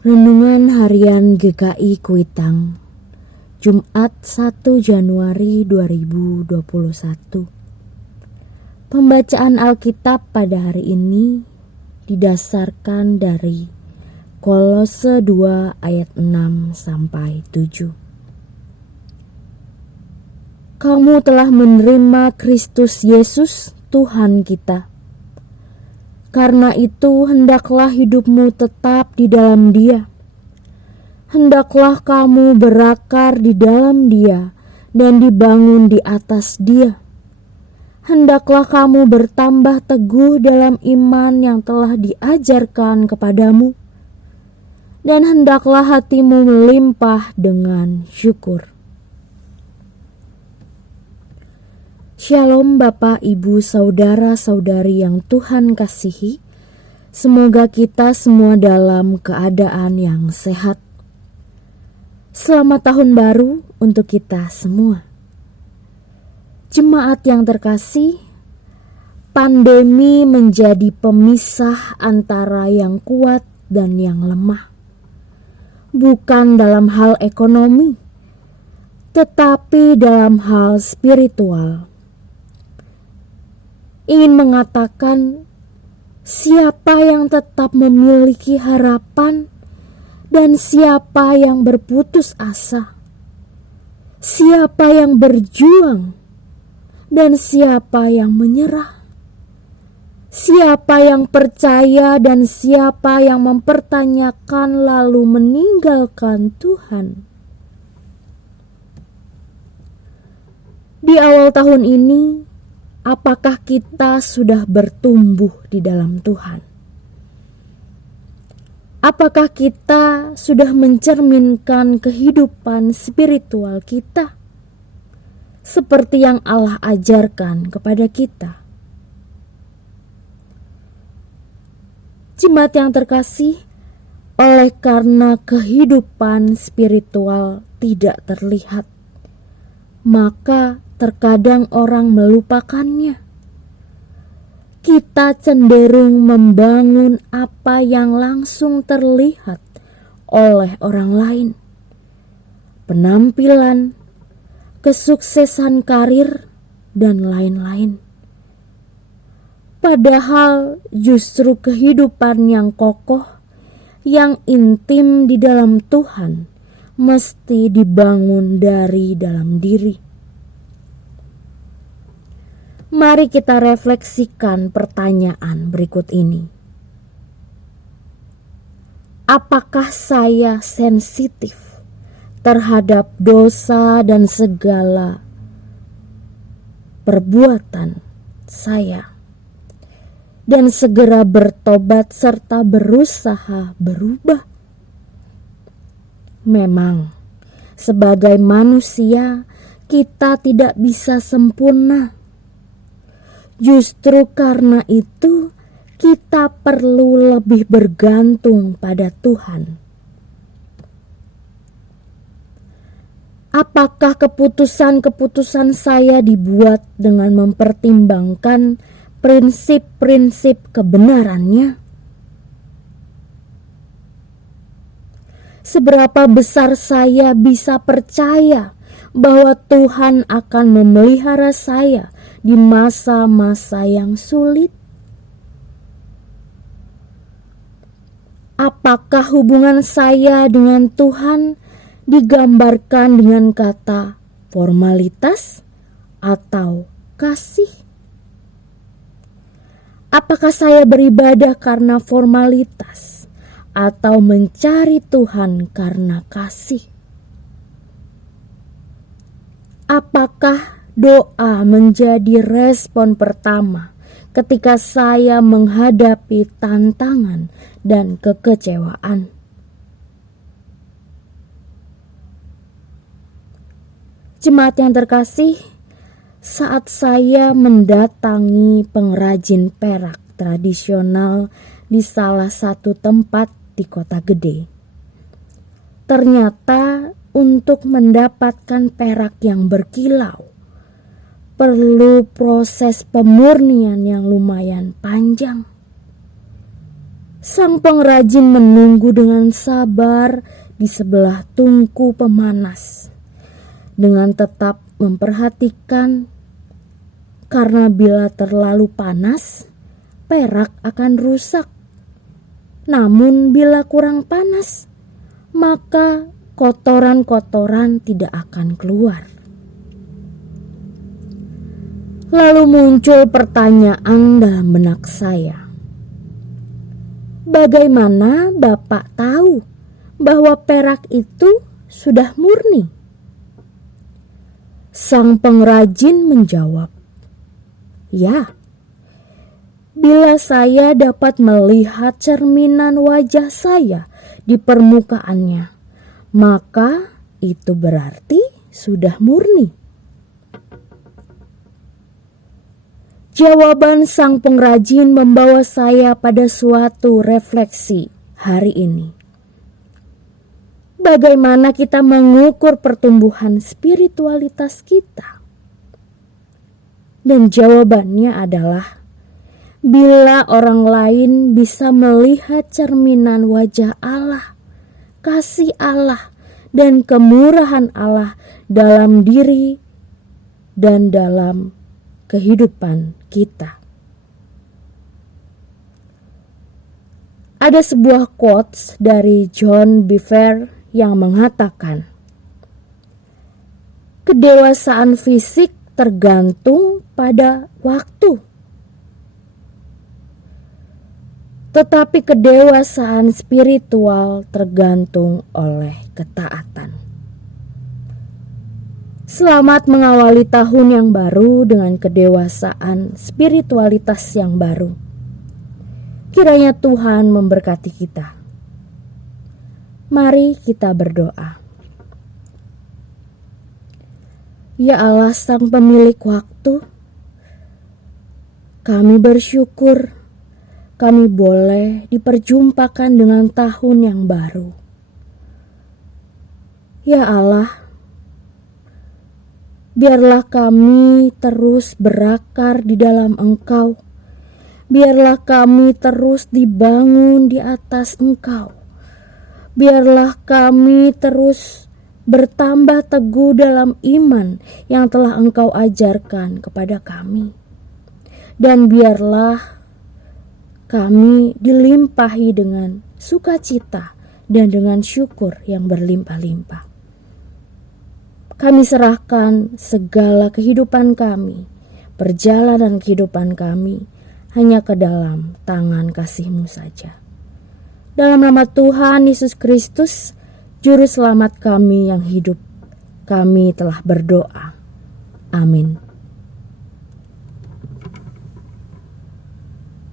Renungan Harian GKI Kuitang, Jumat 1 Januari 2021. Pembacaan Alkitab pada hari ini didasarkan dari Kolose 2 ayat 6 sampai 7. Kamu telah menerima Kristus Yesus Tuhan kita. Karena itu hendaklah hidupmu tetap di dalam Dia. Hendaklah kamu berakar di dalam Dia dan dibangun di atas Dia. Hendaklah kamu bertambah teguh dalam iman yang telah diajarkan kepadamu. Dan hendaklah hatimu melimpah dengan syukur. Shalom Bapak, Ibu, Saudara-saudari yang Tuhan kasihi. Semoga kita semua dalam keadaan yang sehat. Selamat tahun baru untuk kita semua. Jemaat yang terkasih, pandemi menjadi pemisah antara yang kuat dan yang lemah. Bukan dalam hal ekonomi, tetapi dalam hal spiritual. Ingin mengatakan siapa yang tetap memiliki harapan dan siapa yang berputus asa, siapa yang berjuang dan siapa yang menyerah, siapa yang percaya dan siapa yang mempertanyakan lalu meninggalkan Tuhan. Di awal tahun ini, apakah kita sudah bertumbuh di dalam Tuhan? Apakah kita sudah mencerminkan kehidupan spiritual kita seperti yang Allah ajarkan kepada kita? Jemaat yang terkasih, oleh karena kehidupan spiritual tidak terlihat, maka terkadang orang melupakannya. Kita cenderung membangun apa yang langsung terlihat oleh orang lain. Penampilan, kesuksesan karir, dan lain-lain. Padahal justru kehidupan yang kokoh, yang intim di dalam Tuhan, mesti dibangun dari dalam diri. Mari kita refleksikan pertanyaan berikut ini. Apakah saya sensitif terhadap dosa dan segala perbuatan saya, dan segera bertobat serta berusaha berubah? Memang, sebagai manusia, kita tidak bisa sempurna. Justru karena itu, kita perlu lebih bergantung pada Tuhan. Apakah keputusan-keputusan saya dibuat dengan mempertimbangkan prinsip-prinsip kebenarannya? Seberapa besar saya bisa percaya bahwa Tuhan akan memelihara saya di masa-masa yang sulit? Apakah hubungan saya dengan Tuhan digambarkan dengan kata formalitas atau kasih? Apakah saya beribadah karena formalitas atau mencari Tuhan karena kasih? Apakah doa menjadi respon pertama ketika saya menghadapi tantangan dan kekecewaan? Jemaat yang terkasih, saat saya mendatangi pengrajin perak tradisional di salah satu tempat di kota gede, ternyata untuk mendapatkan perak yang berkilau perlu proses pemurnian yang lumayan panjang. Sang pengrajin menunggu dengan sabar di sebelah tungku pemanas, dengan tetap memperhatikan, karena bila terlalu panas, perak akan rusak. Namun bila kurang panas, maka kotoran-kotoran tidak akan keluar. Lalu muncul pertanyaan dalam benak saya. Bagaimana Bapak tahu bahwa perak itu sudah murni? Sang pengrajin menjawab, "Ya, bila saya dapat melihat cerminan wajah saya di permukaannya, maka itu berarti sudah murni." Jawaban sang pengrajin membawa saya pada suatu refleksi hari ini. Bagaimana kita mengukur pertumbuhan spiritualitas kita? Dan jawabannya adalah, bila orang lain bisa melihat cerminan wajah Allah, kasih Allah, dan kemurahan Allah dalam diri dan dalam kehidupan kita. Ada sebuah quotes dari John Bevere yang mengatakan, kedewasaan fisik tergantung pada waktu, tetapi kedewasaan spiritual tergantung oleh ketaatan. Selamat mengawali tahun yang baru dengan kedewasaan spiritualitas yang baru. Kiranya Tuhan memberkati kita. Mari kita berdoa. Ya Allah, Sang Pemilik waktu, kami bersyukur kami boleh diperjumpakan dengan tahun yang baru. Ya Allah, biarlah kami terus berakar di dalam Engkau. Biarlah kami terus dibangun di atas Engkau. Biarlah kami terus bertambah teguh dalam iman yang telah Engkau ajarkan kepada kami. Dan biarlah kami dilimpahi dengan sukacita dan dengan syukur yang berlimpah-limpah. Kami serahkan segala kehidupan kami, perjalanan kehidupan kami, hanya ke dalam tangan kasih-Mu saja. Dalam nama Tuhan Yesus Kristus, Juru Selamat kami yang hidup, kami telah berdoa. Amin.